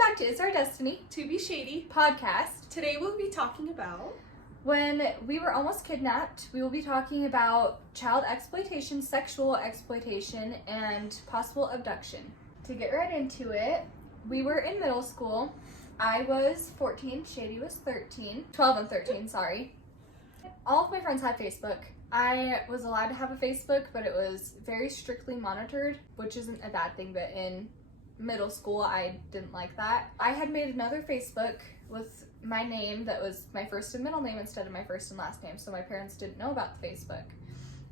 back to It's Our Destiny To Be Shady podcast. Today we'll be talking about When we were almost kidnapped, we will be talking about child exploitation, sexual exploitation, and possible abduction. To get right into it, we were in middle school. I was 14, Shady was 12 and 13, sorry. All of my friends had Facebook. I was allowed to have a Facebook, but it was very strictly monitored, which isn't a bad thing, but in middle school, I didn't like that. I had made another Facebook with my name that was my first and middle name instead of my first and last name, so my parents didn't know about the Facebook.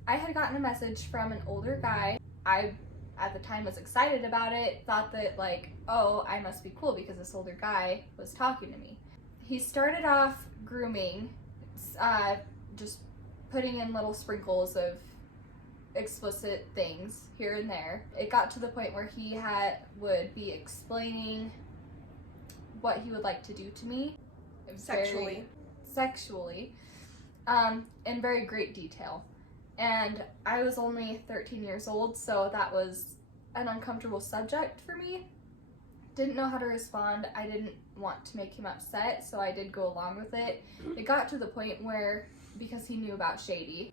I had gotten a message from an older guy. I, at the time, was excited about it, thought that like, oh, I must be cool because this older guy was talking to me. He started off grooming, just putting in little sprinkles of explicit things here and there. It got to the point where he would be explaining what he would like to do to me sexually, in very great detail. And I was only 13 years old, so that was an uncomfortable subject for me. Didn't know how to respond. I didn't want to make him upset, so I did go along with it. It got to the point where, because he knew about Shady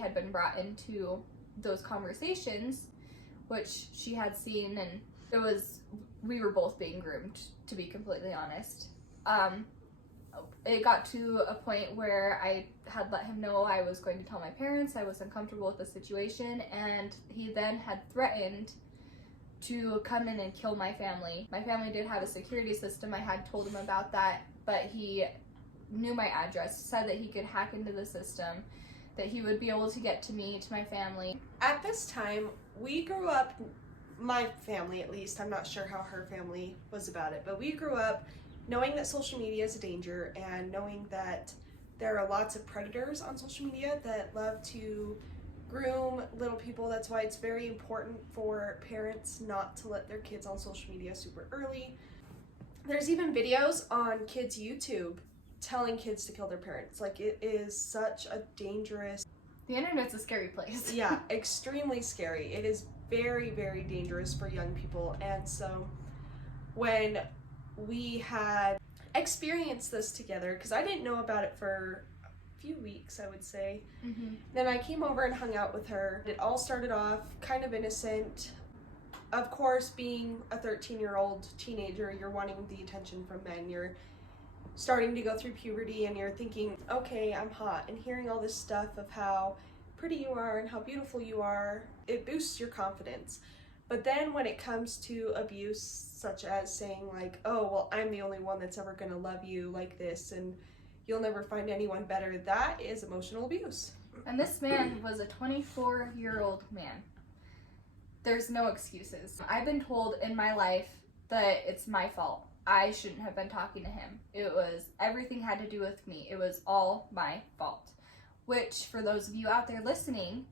had been brought into those conversations, which she had seen, and we were both being groomed, to be completely honest. It got to a point where I had let him know I was going to tell my parents I was uncomfortable with the situation, and he then had threatened to come in and kill my family. My family did have a security system. I had told him about that, but he knew my address, said that he could hack into the system, that he would be able to get to me, to my family. At this time, we grew up, my family at least, I'm not sure how her family was about it, but we grew up knowing that social media is a danger and knowing that there are lots of predators on social media that love to groom little people. That's why it's very important for parents not to let their kids on social media super early. There's even videos on kids' YouTube telling kids to kill their parents. Like, it is such a dangerous... The internet's a scary place. Yeah, extremely scary. It is very, very dangerous for young people. And so when we had experienced this together, because I didn't know about it for a few weeks, I would say. Mm-hmm. Then I came over and hung out with her. It all started off kind of innocent. Of course, being a 13-year-old teenager, you're wanting the attention from men. You're starting to go through puberty and you're thinking, okay, I'm hot, and hearing all this stuff of how pretty you are and how beautiful you are, it boosts your confidence. But then when it comes to abuse, such as saying like, oh, well, I'm the only one that's ever gonna love you like this and you'll never find anyone better, that is emotional abuse. And this man was a 24-year-old man. There's no excuses. I've been told in my life that it's my fault. I shouldn't have been talking to him. Everything had to do with me. It was all my fault. Which, for those of you out there listening,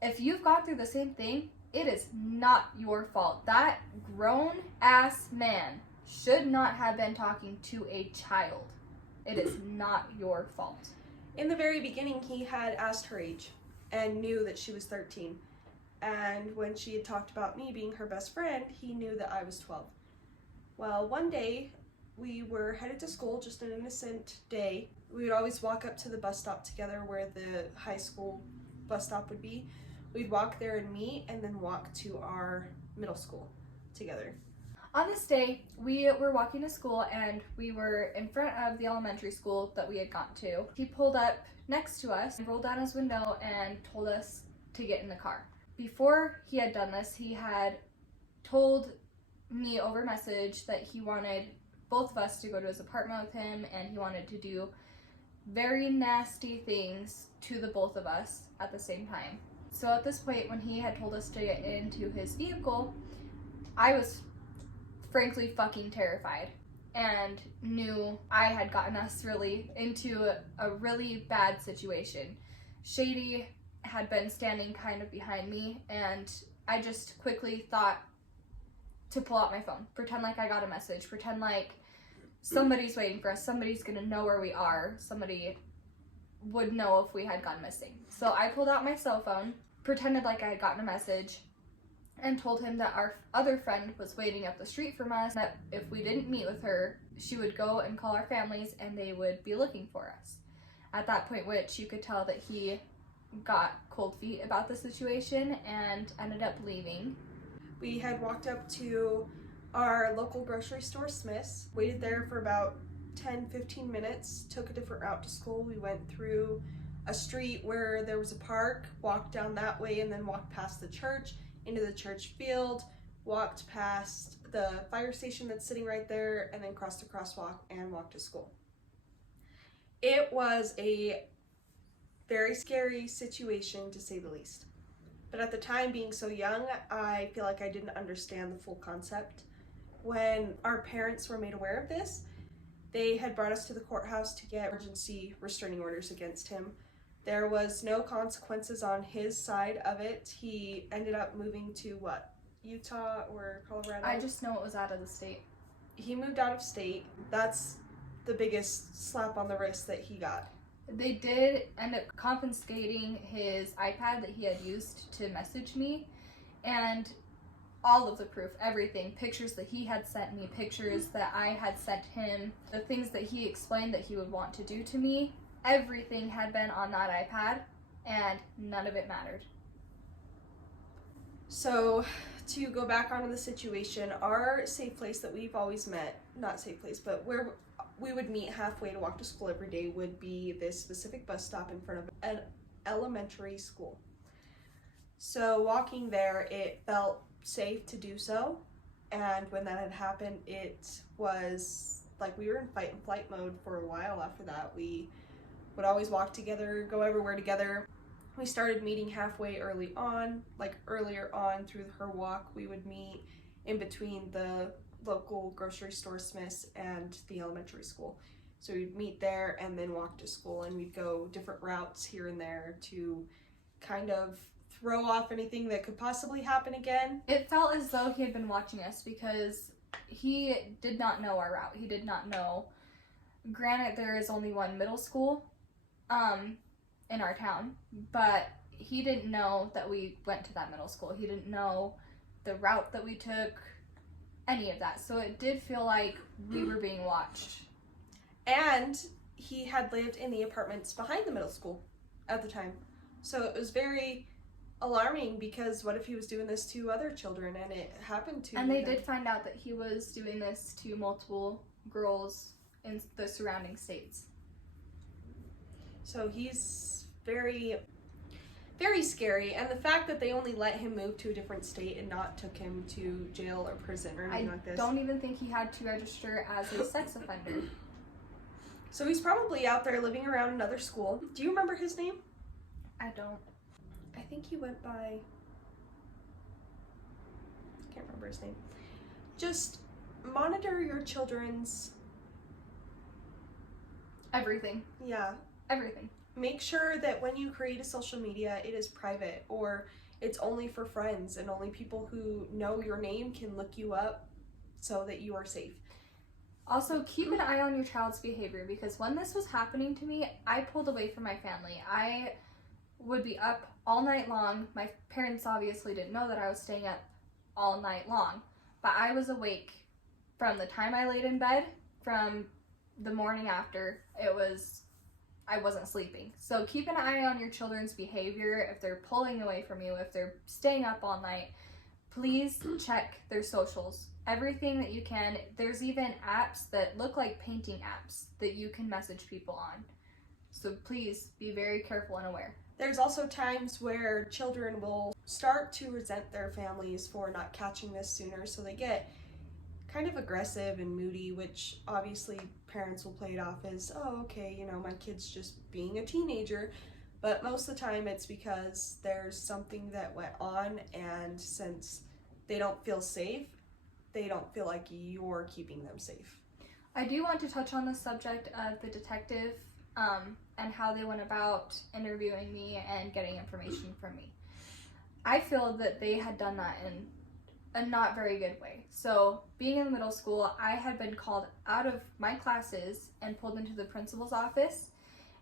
if you've gone through the same thing, it is not your fault. That grown-ass man should not have been talking to a child. It is not your fault. In the very beginning, he had asked her age and knew that she was 13. And when she had talked about me being her best friend, he knew that I was 12. Well, one day, we were headed to school, just an innocent day. We would always walk up to the bus stop together where the high school bus stop would be. We'd walk there and meet, and then walk to our middle school together. On this day, we were walking to school, and we were in front of the elementary school that we had gone to. He pulled up next to us, and rolled down his window, and told us to get in the car. Before he had done this, he had told me over message that he wanted both of us to go to his apartment with him, and he wanted to do very nasty things to the both of us at the same time. So at this point, when he had told us to get into his vehicle, I was frankly fucking terrified and knew I had gotten us really into a really bad situation. Shady had been standing kind of behind me, and I just quickly thought to pull out my phone, pretend like I got a message, pretend like somebody's waiting for us, somebody's gonna know where we are, somebody would know if we had gone missing. So I pulled out my cell phone, pretended like I had gotten a message, and told him that our other friend was waiting up the street from us, that if we didn't meet with her, she would go and call our families and they would be looking for us. At that point, which you could tell that he got cold feet about the situation and ended up leaving. We had walked up to our local grocery store, Smith's, waited there for about 10-15 minutes, took a different route to school. We went through a street where there was a park, walked down that way, and then walked past the church, into the church field, walked past the fire station that's sitting right there, and then crossed a crosswalk and walked to school. It was a very scary situation, to say the least. But at the time, being so young, I feel like I didn't understand the full concept. When our parents were made aware of this, they had brought us to the courthouse to get emergency restraining orders against him. There was no consequences on his side of it. He ended up moving to Utah or Colorado? I just know it was out of the state. He moved out of state. That's the biggest slap on the wrist that he got. They did end up confiscating his iPad that he had used to message me, and all of the proof, everything, pictures that he had sent me, pictures that I had sent him, the things that he explained that he would want to do to me, everything had been on that iPad, and none of it mattered. So, to go back onto the situation, our safe place that we've always met, not safe place, but where we would meet halfway to walk to school every day would be this specific bus stop in front of an elementary school. So walking there, it felt safe to do so, and when that had happened, it was like we were in fight and flight mode for a while after that. We would always walk together, go everywhere together. We started meeting halfway earlier on through her walk. We would meet in between the local grocery store, Smith's, and the elementary school. So we'd meet there and then walk to school, and we'd go different routes here and there to kind of throw off anything that could possibly happen again. It felt as though he had been watching us because he did not know our route. He did not know. Granted, there is only one middle school in our town, but he didn't know that we went to that middle school. He didn't know the route that we took, any of that. So it did feel like we were being watched. And he had lived in the apartments behind the middle school at the time. So it was very alarming, because what if he was doing this to other children, and it happened to And they them. did find out that he was doing this to multiple girls in the surrounding states. So he's very, very scary, and the fact that they only let him move to a different state and not took him to jail or prison or anything like this. I don't even think he had to register as a sex offender. So he's probably out there living around another school. Do you remember his name? I don't. I think he went by, I can't remember his name. Just monitor your children's, Everything. Everything. Make sure that when you create a social media, it is private, or it's only for friends, and only people who know your name can look you up so that you are safe. Also, keep an eye on your child's behavior, because when this was happening to me, I pulled away from my family. I would be up all night long. My parents obviously didn't know that I was staying up all night long, but I was awake from the time I laid in bed, from the morning after. I wasn't sleeping. So keep an eye on your children's behavior. If they're pulling away from you, if they're staying up all night, please check their socials. Everything that you can. There's even apps that look like painting apps that you can message people on. So please be very careful and aware. There's also times where children will start to resent their families for not catching this sooner, so they get kind of aggressive and moody, which obviously parents will play it off as, oh, okay, my kid's just being a teenager. But most of the time it's because there's something that went on, and since they don't feel safe, they don't feel like you're keeping them safe. I do want to touch on the subject of the detective and how they went about interviewing me and getting information from me. I feel that they had done that in a not very good way. So being in middle school, I had been called out of my classes and pulled into the principal's office,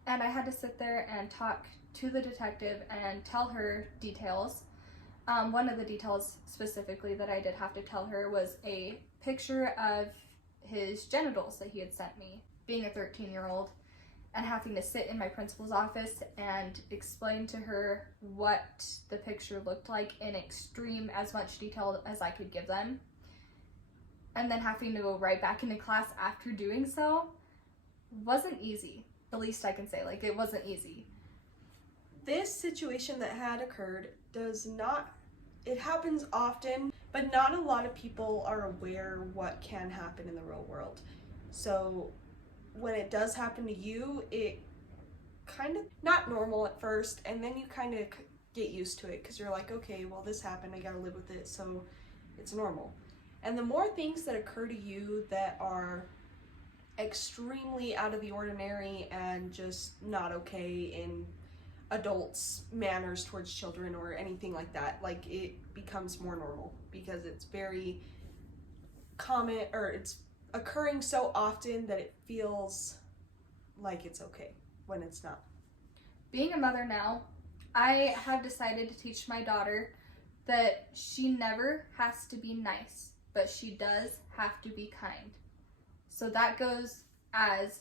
and I had to sit there and talk to the detective and tell her details. One of the details specifically that I did have to tell her was a picture of his genitals that he had sent me. Being a 13-year-old and having to sit in my principal's office and explain to her what the picture looked like in extreme as much detail as I could give them, and then having to go right back into class after doing so wasn't easy. The least I can say, like, it wasn't easy. This situation that had occurred it happens often, but not a lot of people are aware what can happen in the real world. So when it does happen to you, it kind of not normal at first, and then you kind of get used to it because you're like, okay, well, this happened, I gotta live with it, so it's normal. And the more things that occur to you that are extremely out of the ordinary and just not okay in adults' manners towards children or anything like that, like, it becomes more normal because it's very common, or it's occurring so often that it feels like it's okay when it's not. Being a mother now, I have decided to teach my daughter that she never has to be nice, but she does have to be kind. So that goes as,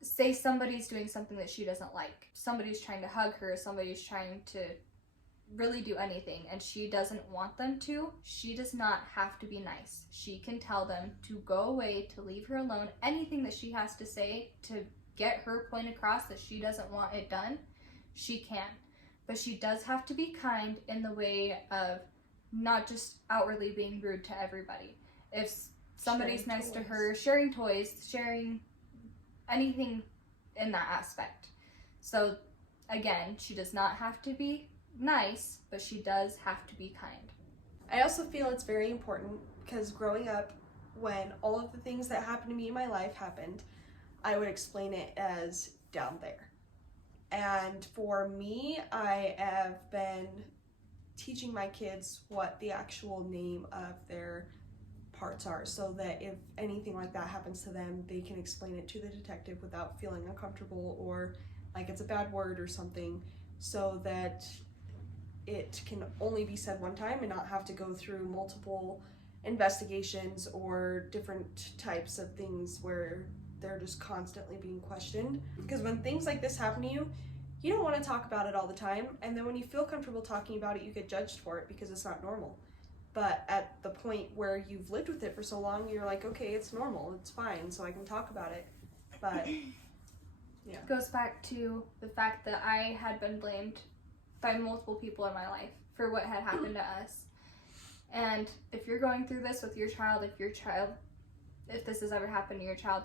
say somebody's doing something that she doesn't like. Somebody's trying to hug her, somebody's trying to really do anything, and she doesn't want them to. She does not have to be nice. She can tell them to go away, to leave her alone. Anything that she has to say to get her point across that she doesn't want it done, she can. But she does have to be kind in the way of not just outwardly being rude to everybody. If somebody's Sharing nice to toys. her, sharing toys, sharing anything in that aspect. So again, she does not have to be nice, but she does have to be kind. I also feel it's very important because growing up, when all of the things that happened to me in my life happened, I would explain it as down there. And for me, I have been teaching my kids what the actual name of their parts are, so that if anything like that happens to them, they can explain it to the detective without feeling uncomfortable or like it's a bad word or something, so that it can only be said one time and not have to go through multiple investigations or different types of things where they're just constantly being questioned. Because when things like this happen to you, you don't want to talk about it all the time, and then when you feel comfortable talking about it, you get judged for it because it's not normal. But at the point where you've lived with it for so long, you're like, okay, it's normal, it's fine, so I can talk about it. But yeah. It goes back to the fact that I had been blamed by multiple people in my life for what had happened to us. And if you're going through this with your child, if this has ever happened to your child,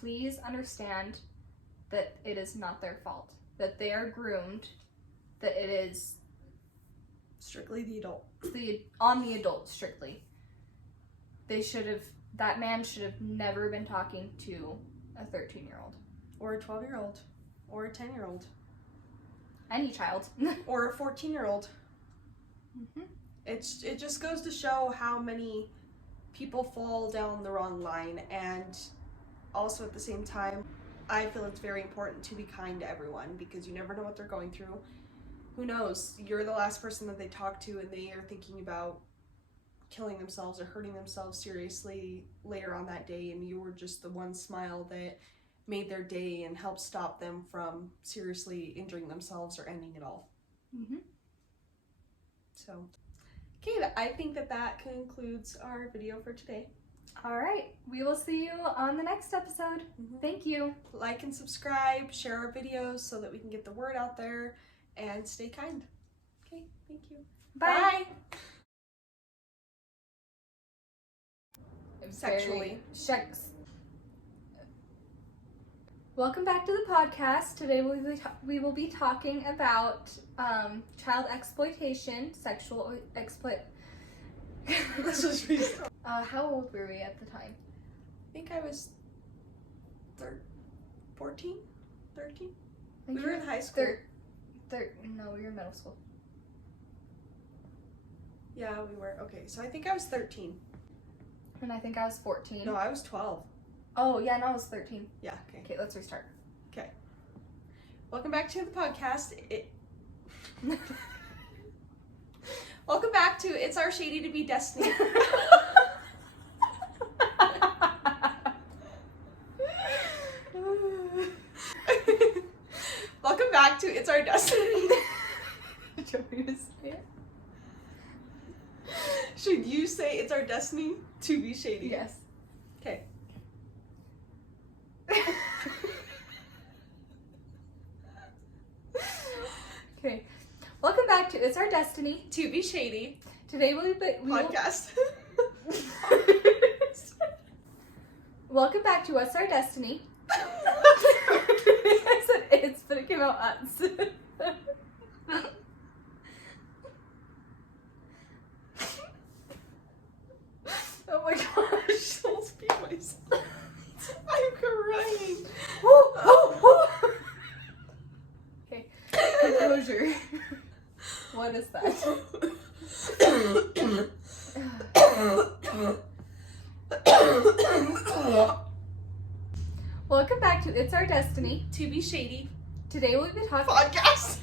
please understand that it is not their fault, that they are groomed, that it is Strictly the adult. on the adult strictly. That man should have never been talking to a 13-year-old. Or a 12-year-old. Or a 10-year-old. Any child. Or a 14-year-old. Mm-hmm. It just goes to show how many people fall down the wrong line, and also at the same time, I feel it's very important to be kind to everyone because you never know what they're going through. Who knows? You're the last person that they talk to and they are thinking about killing themselves or hurting themselves seriously later on that day, and you were just the one smile that made their day and helped stop them from seriously injuring themselves or ending it all. Mm-hmm. So, okay, I think that concludes our video for today. All right, we will see you on the next episode. Mm-hmm. Thank you. Like and subscribe, share our videos so that we can get the word out there, and stay kind. Okay, thank you. Bye. Sexually. Welcome back to the podcast. Today we will be talking about child exploitation, sexual exploit. Let's just restart. How old were we at the time? I think I was 14? 13? I think We were you in high school. No, we were in middle school. Yeah, we were. Okay, so I think I was 13. And I think I was 14. No, I was 12. Oh, yeah, no, I was 13. Yeah, okay. Okay, let's restart. Okay. Welcome back to the podcast. Welcome back to It's Our Shady to Be Destiny. Welcome back to It's Our Destiny. Do you want me to say it? Should you say it's our destiny to be shady? Yes. Okay. Okay. Welcome back to It's Our Destiny To be shady. Today we will Podcast. Welcome back to What's Our Destiny. I said it's, but it came out us. Oh my gosh. Don't speak myself. I'm crying. Okay. Composure. What is that? Welcome back to It's Our Destiny. To be shady. Today we'll be talking Podcast.